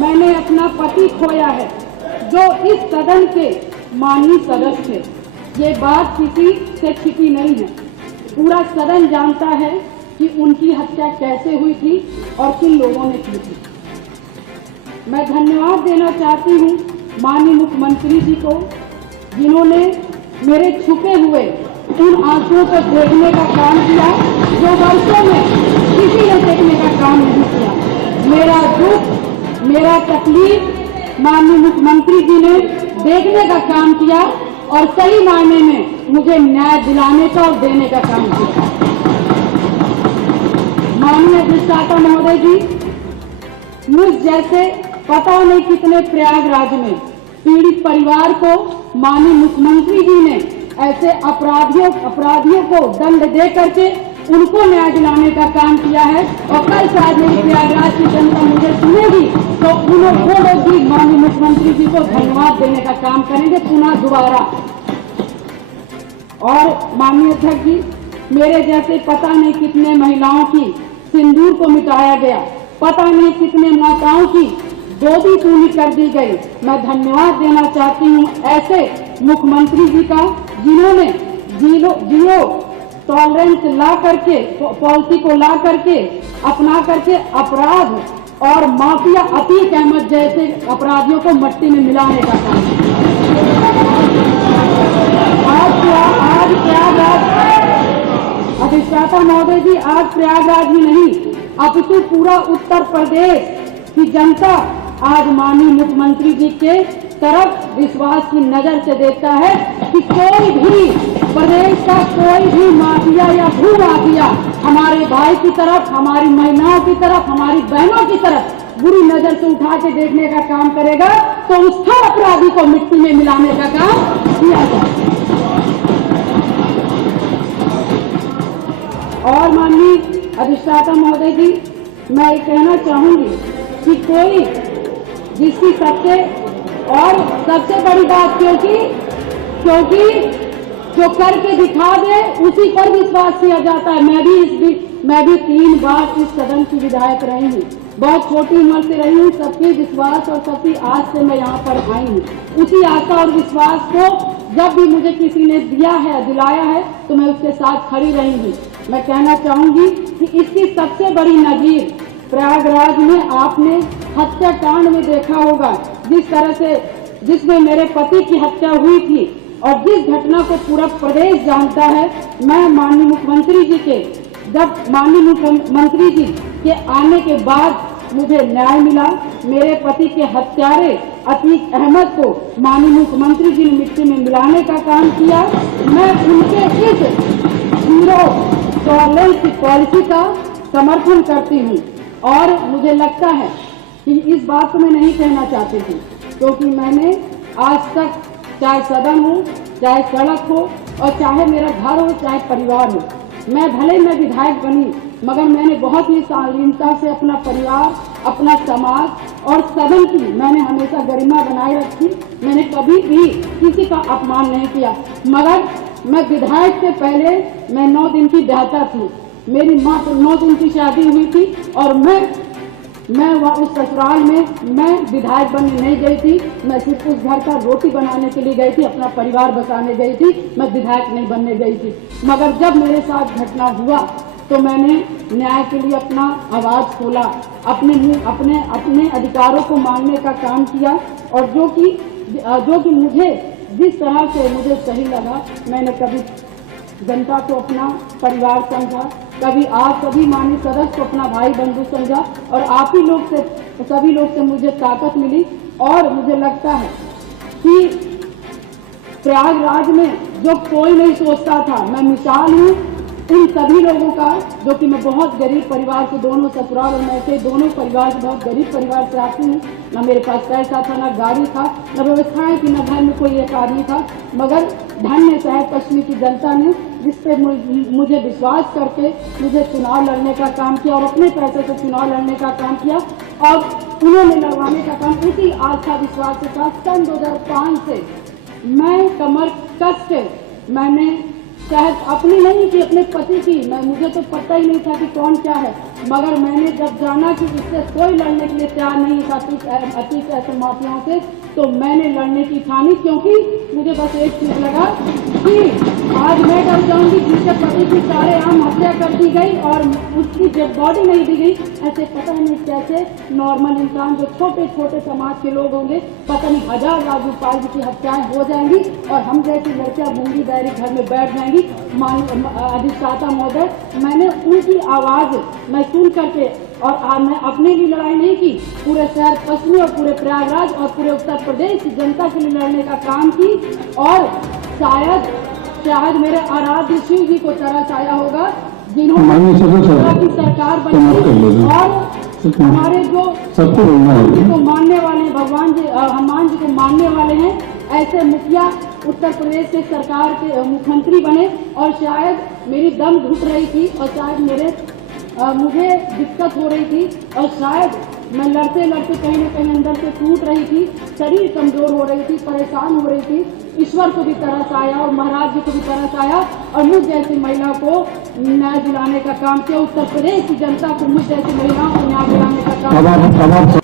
मैंने अपना पति खोया है, जो इस सदन के माननीय सदस्य थे। ये बात किसी से छिपी नहीं है, पूरा सदन जानता है कि उनकी हत्या कैसे हुई थी और किन लोगों ने की थी। मैं धन्यवाद देना चाहती हूँ माननीय मुख्यमंत्री जी को, जिन्होंने मेरे छुपे हुए उन आंसुओं को देखने का काम किया जो वर्षों में किसी ने देखने का काम नहीं किया। मेरा दुख, मेरा तकलीफ माननीय मुख्यमंत्री जी ने देखने का काम किया और सही मायने में मुझे न्याय दिलाने का और देने का काम किया। माननीय अधिष्ठाता महोदय जी, मुझ जैसे पता नहीं कितने प्रयागराज में पीड़ित परिवार को माननीय मुख्यमंत्री जी ने ऐसे अपराधियों को दंड दे करके उनको न्याय दिलाने का काम किया है। और कल शायद मेरी प्रयागराज की जनता मुझे सुनेगी तो वो लोग भी माननीय मुख्यमंत्री जी को धन्यवाद देने का काम करेंगे पुनः दोबारा। और माननीय अध्यक्ष जी, मेरे जैसे पता नहीं कितने महिलाओं की सिंदूर को मिटाया गया, पता नहीं कितने माताओं की गोदी सूनी कर दी गई। मैं धन्यवाद देना चाहती हूँ ऐसे मुख्यमंत्री जी का, जिन्होंने जीरो टॉलरेंस ला करके, पॉलिसी को ला करके, अपना करके अपराध और माफिया अतीक अहमद जैसे अपराधियों को मट्टी में मिलाने का काम आज प्रयागराज अधिष्ठाता महोदय जी, आज प्रयागराज ही नहीं अपितु पूरा उत्तर प्रदेश की जनता आज माननीय मुख्यमंत्री जी के तरफ विश्वास की नजर से देखता है कि कोई भी प्रदेश का कोई भी माफिया या भू माफिया हमारे भाई की तरफ, हमारी महिलाओं की तरफ, हमारी बहनों की तरफ बुरी नजर से उठा के देखने का काम करेगा तो उस हर अपराधी को मिट्टी में मिलाने का काम किया जाए। और माननीय अधिष्ठाता महोदय जी, मैं ये कहना चाहूंगी कि कोई जिसकी सबसे बड़ी बात, क्योंकि जो करके दिखा दे उसी पर विश्वास किया जाता है। मैं भी 3 बार इस सदन की विधायक रही हूँ, बहुत छोटी उम्र से रही हूँ। सबके विश्वास और सबकी आस से मैं यहाँ पर आई हूँ। उसी आशा और विश्वास को जब भी मुझे किसी ने दिलाया है तो मैं उसके साथ खड़ी रहूंगी। मैं कहना चाहूंगी कि इसकी सबसे बड़ी नजीर प्रयागराज में आपने हत्याकांड में देखा होगा, जिस तरह से जिसमें मेरे पति की हत्या हुई थी और जिस घटना को पूरा प्रदेश जानता है। मैं माननीय मुख्यमंत्री जी के आने के बाद मुझे न्याय मिला। मेरे पति के हत्यारे अतीक अहमद को माननीय मुख्यमंत्री जी ने मिट्टी में मिलाने का काम किया। मैं उनके इस जीरो टॉलरेंस की पॉलिसी का समर्थन करती हूँ और मुझे लगता है कि इस बात को मैं नहीं कहना चाहती थी, क्योंकि मैंने आज तक चाहे सदन हो, चाहे सड़क हो और चाहे मेरा घर हो, चाहे परिवार हो, मैं विधायक बनी मगर मैंने बहुत ही शालीनता से अपना परिवार, अपना समाज और सदन की मैंने हमेशा गरिमा बनाए रखी। मैंने कभी भी किसी का अपमान नहीं किया। मगर मैं विधायक से पहले मैं 9 दिन की ब्याहता थी। मेरी माँ को 9 दिन की शादी हुई थी और मैं उस ससुराल में मैं विधायक बनने नहीं गई थी। मैं सिर्फ उस घर का रोटी बनाने के लिए गई थी, अपना परिवार बसाने गई थी। मैं विधायक नहीं बनने गई थी। मगर जब मेरे साथ घटना हुआ तो मैंने न्याय के लिए अपना आवाज़ खोला, अपने अधिकारों को मांगने का काम किया और जो कि मुझे जिस तरह से मुझे सही लगा, मैंने कभी जनता को अपना परिवार समझा, कभी आप सभी माननीय सदस्य को अपना भाई बंधु समझा और आप ही लोग से, सभी लोग से मुझे ताकत मिली। और मुझे लगता है कि प्रयागराज में जो कोई नहीं सोचता था, मैं मिसाल हूँ उन सभी लोगों का, जो कि मैं बहुत गरीब परिवार से, दोनों ससुराल और मैं से दोनों परिवार से, बहुत गरीब परिवार से आती हूँ। न मेरे पास पैसा था, न गाड़ी था, न व्यवस्थाएं थी, न घर में कोई एक आदमी था। मगर धन्य शहर पश्चिमी की जनता ने जिस पे मुझे विश्वास करके मुझे चुनाव लड़ने का काम किया और अपने पैसे से चुनाव लड़ने का काम किया और उन्होंने लड़वाने का काम उसी आस्था विश्वास के साथ सन 2005 से मैं कमर कस के मैंने चाहे अपनी नहीं कि अपने पति की, मुझे तो पता ही नहीं था कि कौन क्या है, मगर मैंने जब जाना कि इससे कोई लड़ने के लिए तैयार नहीं था अतीत ऐसे माफियाओं से, तो मैंने लड़ने की ठानी, क्योंकि मुझे बस एक चीज लगा कि आज मैं डर जाऊंगी जिनके पति की शारेआम हत्या कर दी गई और उसकी डेड बॉडी नहीं दी गई। ऐसे पता नहीं कैसे नॉर्मल इंसान जो छोटे छोटे समाज के लोग होंगे, पता नहीं हजार राजूपाल जी की हत्याएं हो जाएंगी और हम जैसी लड़कियां गूंगी दायरी घर में बैठ जाएंगी। अधिष्ठाता महोदय, मैंने उनकी आवाज मैं सुन करके और मैं अपने लिए लड़ाई नहीं की, पूरे शहर पश्चिमी और पूरे प्रयागराज और पूरे उत्तर प्रदेश की जनता के लिए लड़ने का काम की। और शायद मेरे आराध्य शिव जी को तरस आया होगा जिन्होंने सरकार बनी और हमारे जो को मानने वाले भगवान जी हनुमान जी को मानने वाले हैं, ऐसे मुखिया उत्तर प्रदेश के सरकार के मुख्यमंत्री बने। और शायद मेरी दम घुट रही थी और शायद मुझे दिक्कत हो रही थी और शायद मैं लड़ते लड़ते कहीं न कहीं अंदर से टूट रही थी, शरीर कमजोर हो रही थी, परेशान हो रही थी। ईश्वर को भी तरस आया और महाराज जी को भी तरस आया और मुझ जैसी महिला को न्याय दिलाने का काम किया। उत्तर प्रदेश की जनता को मुझ जैसी महिलाओं को न्याय दिलाने का काम